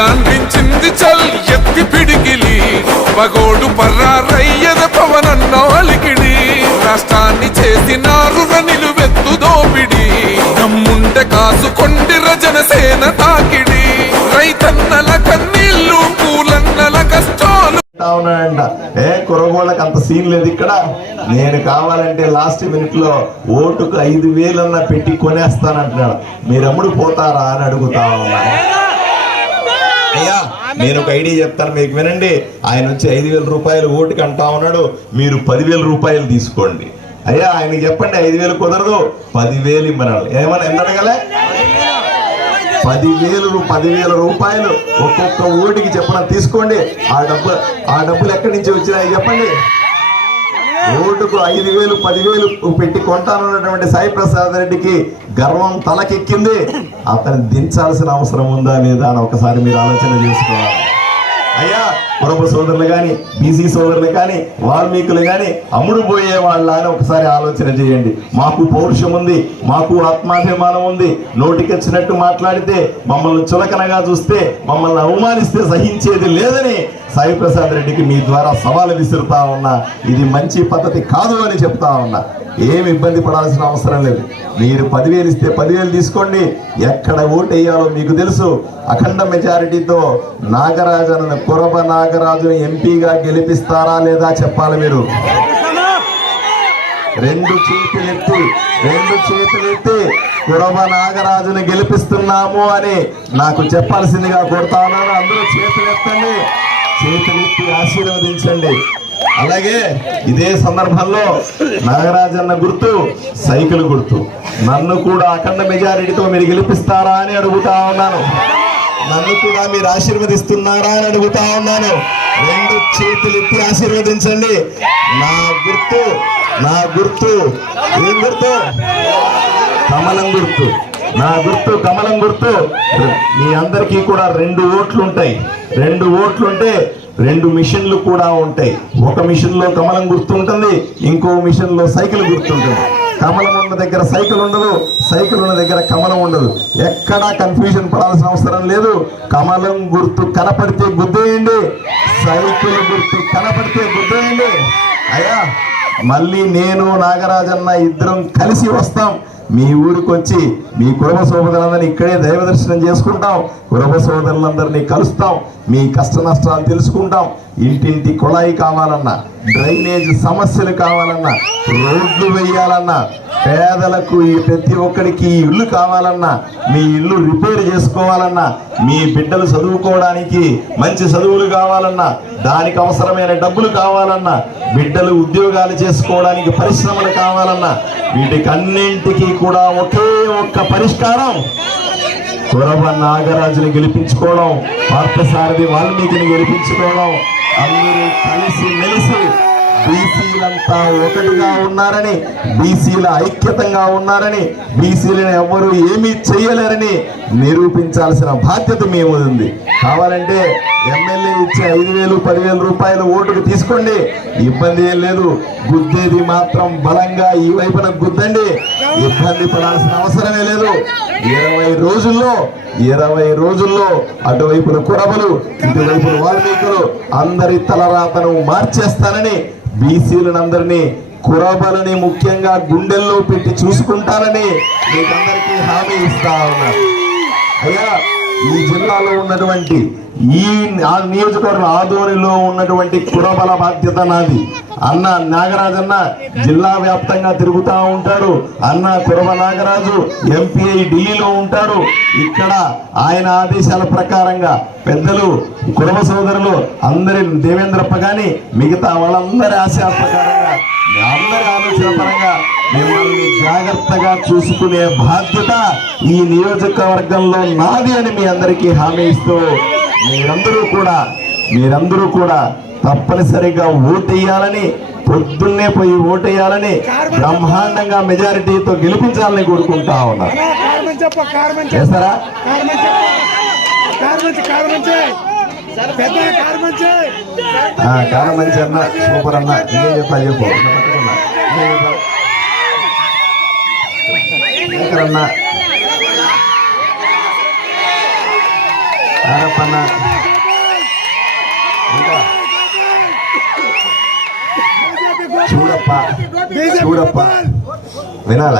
గాంధించింది చల్ ఎత్తి పిడికిలి. పగోడు పర్రారయ్యద పవనన్నోలికిడి రాష్ట్రాన్ని చేసినారు నిలువెత్తు దోపిడి. దమ్ముంటే కాసుకొండి రజనసేన తాకిడి. రైతన్నల కన్నీళ్ళు పూలన్నల కష్టాలు. ఉన్నాడంట ఏ కురగోళ్ళకి అంత సీన్ లేదు ఇక్కడ. నేను కావాలంటే లాస్ట్ మినిట్లో ఓటుకు ఐదు వేలన్నా పెట్టి కొనేస్తానంటున్నాడు. మీరు అమ్ముడు పోతారా అని అడుగుతా ఉన్నా. నేను ఒక ఐడియా చెప్తాను మీకు వినండి. ఆయన వచ్చి ఐదు వేల రూపాయలు ఓటుకి అంటా ఉన్నాడు. మీరు పదివేల రూపాయలు తీసుకోండి. అయ్యా ఆయనకి చెప్పండి ఐదు వేలు కుదరదు. పదివేలు ఇమ్మనాలి ఏమన్నా ఎంత అడగలే పదివేలు పదివేల రూపాయలు ఒక్కొక్క ఓటికి చెప్పడం తీసుకోండి. ఆ డబ్బు ఆ డబ్బులు ఎక్కడి నుంచి వచ్చినాయి చెప్పండి. ఓటుకు ఐదు వేలు పదివేలు పెట్టి కొంటానన్నటువంటి సాయి ప్రసాద్ రెడ్డికి గర్వం తలకెక్కింది. అతను దించాల్సిన అవసరం ఉందా లేదా అని ఒకసారి మీరు ఆలోచన చేసుకోవాలి. అయ్యా సోదరులు కానీ బీసీ సోదరులు కానీ వాల్మీకులు కానీ అమ్ముడు పోయే వాళ్ళ అని ఒకసారి ఆలోచన చేయండి. మాకు పౌరుషం ఉంది మాకు ఆత్మాభిమానం ఉంది. నోటికొచ్చినట్టు మాట్లాడితే మమ్మల్ని చులకనగా చూస్తే మమ్మల్ని అవమానిస్తే సహించేది లేదని సాయి ప్రసాద్ రెడ్డికి మీ ద్వారా సవాలు విసురుతా ఉన్నా. ఇది మంచి పద్ధతి కాదు అని చెప్తా ఉన్నా. ఏమి ఇబ్బంది పడాల్సిన అవసరం లేదు. మీరు పదివేలు ఇస్తే పదివేలు తీసుకోండి. ఎక్కడ ఓటు వేయాలో మీకు తెలుసు. అఖండ మెజారిటీతో నాగరాజన కురబ త్యాగరాజును ఎంపీగా గెలిపిస్తారా లేదా చెప్పాలి మీరు? రెండు చేతులెత్తి రెండు చేతులెత్తి కురవ నాగరాజును గెలిపిస్తున్నాము అని నాకు చెప్పాల్సిందిగా కోరుతా ఉన్నాను. అందరూ చేతులెత్తండి చేతులెత్తి ఆశీర్వదించండి. అలాగే ఇదే సందర్భంలో నాగరాజన్న గుర్తు సైకిల్ గుర్తు. నన్ను కూడా అఖండ మెజారిటీతో మీరు గెలిపిస్తారా అని అడుగుతా ఉన్నాను. నన్ను కూడా మీరు ఆశీర్వదిస్తున్నారా అని అడుగుతా ఉన్నాను. రెండు చేతులు ఎత్తి ఆశీర్వదించండి. నా గుర్తు నా గుర్తు. ఏం గుర్తు? కమలం గుర్తు. నా గుర్తు కమలం గుర్తు. మీ అందరికీ కూడా రెండు ఓట్లు ఉంటాయి. రెండు ఓట్లు ఉంటే రెండు మిషన్లు కూడా ఉంటాయి. ఒక మిషన్లో కమలం గుర్తు ఉంటుంది ఇంకో మిషన్లో సైకిల్ గుర్తుంటుంది. కమలం ఉన్న దగ్గర సైకిల్ ఉండదు సైకిల్ ఉన్న దగ్గర కమలం ఉండదు. ఎక్కడా కన్ఫ్యూజన్ పడాల్సిన అవసరం లేదు. కమలం గుర్తు కనపడితే గుద్దేయండి. సైకిల్ గుర్తు కనపడితే గుద్దేయండి. అయ్యా మళ్ళీ నేను నాగరాజన్న ఇద్దరం కలిసి వస్తాం. మీ ఊరికి వచ్చి మీ కుటుంబ సోదరులందరినీ ఇక్కడే దైవ దర్శనం చేసుకుంటాం. కుటుంబ సోదరులందరినీ కలుస్తాం. మీ కష్ట నష్టాలు తెలుసుకుంటాం. ఇంటింటి కుళాయి కావాలన్నా డ్రైనేజ్ సమస్యలు కావాలన్నా రోడ్లు వేయాలన్నా పేదలకు ఈ ప్రతి ఒక్కరికి ఈ ఇల్లు కావాలన్నా మీ ఇల్లు రిపేర్ చేసుకోవాలన్నా మీ బిడ్డలు చదువుకోవడానికి మంచి చదువులు కావాలన్నా దానికి అవసరమైన డబ్బులు కావాలన్నా బిడ్డలు ఉద్యోగాలు చేసుకోవడానికి పరిశ్రమలు కావాలన్నా వీటికన్నింటికి కూడా ఒకే ఒక్క పరిష్కారం. కురవ నాగరాజుని గెలిపించుకోవడం పార్థసారథి వాల్మీకిని గెలిపించుకోవడం అందరూ కలిసి మెలిసి బీసీలంతా ఒకటిగా ఉన్నారని బీసీల ఐక్యతంగా ఉన్నారని బీసీలను ఎవ్వరూ ఏమీ చేయలేరని నిరూపించాల్సిన బాధ్యత మేము ఉంది. కావాలంటే ఎమ్మెల్యే ఇచ్చే ఐదు వేలు పదివేల రూపాయలు ఓటుకు తీసుకోండి. ఇబ్బంది ఏం లేదు. గుద్దేది మాత్రం బలంగా ఈ వైపున గుద్దండి. ఇబ్బంది పడాల్సిన అవసరమే లేదు. ఇరవై రోజుల్లో ఇరవై రోజుల్లో అటువైపున కురబలు ఇటువైపున వాల్మీకులు అందరి తలరాతను మార్చేస్తానని బీసీలనందరినీ కురాబలని ముఖ్యంగా గుండెల్లో పెట్టి చూసుకుంటారని మీకందరికీ హామీ ఇస్తా ఉన్నారు అయ్యా ఈ జిల్లాలో ఉన్నటువంటి ఈ ఆ నియోజకవర్గం ఆదోనిలో ఉన్నటువంటి కురబల బాధ్యత నాది. అన్న నాగరాజన్న జిల్లా వ్యాప్తంగా తిరుగుతూ ఉంటారు. అన్న కురవ నాగరాజు ఎంపీఐ ఢిల్లీలో ఉంటారు. ఇక్కడ ఆయన ఆదేశాల ప్రకారంగా పెద్దలు కురవ సోదరులు అందరి దేవేంద్రప్ప కానీ మిగతా వాళ్ళందరి ఆశయాల ప్రకారంగా మీ పరంగా మిమ్మల్ని జాగ్రత్తగా చూసుకునే బాధ్యత ఈ నియోజకవర్గంలో నాది అని మీ అందరికీ హామీ ఇస్తూ మీరందరూ కూడా మీరందరూ కూడా తప్పనిసరిగా ఓటేయాలని పొద్దున్నే పోయి ఓటేయాలని బ్రహ్మాండంగా మెజారిటీతో గెలిపించాలని కోరుకుంటా ఉన్నా. చేస్తారా? కారణం కార్మంచి మంచి అన్న సూపర్ అన్న ఏం చెప్పా చెప్పు ఇంకా పట్టుకున్నా. ఇంకేం చెప్పాలి? శేఖర్ అన్న ఆరప్పన్న ఇంకా? చూడప్ప చూడప్ప. వినాల?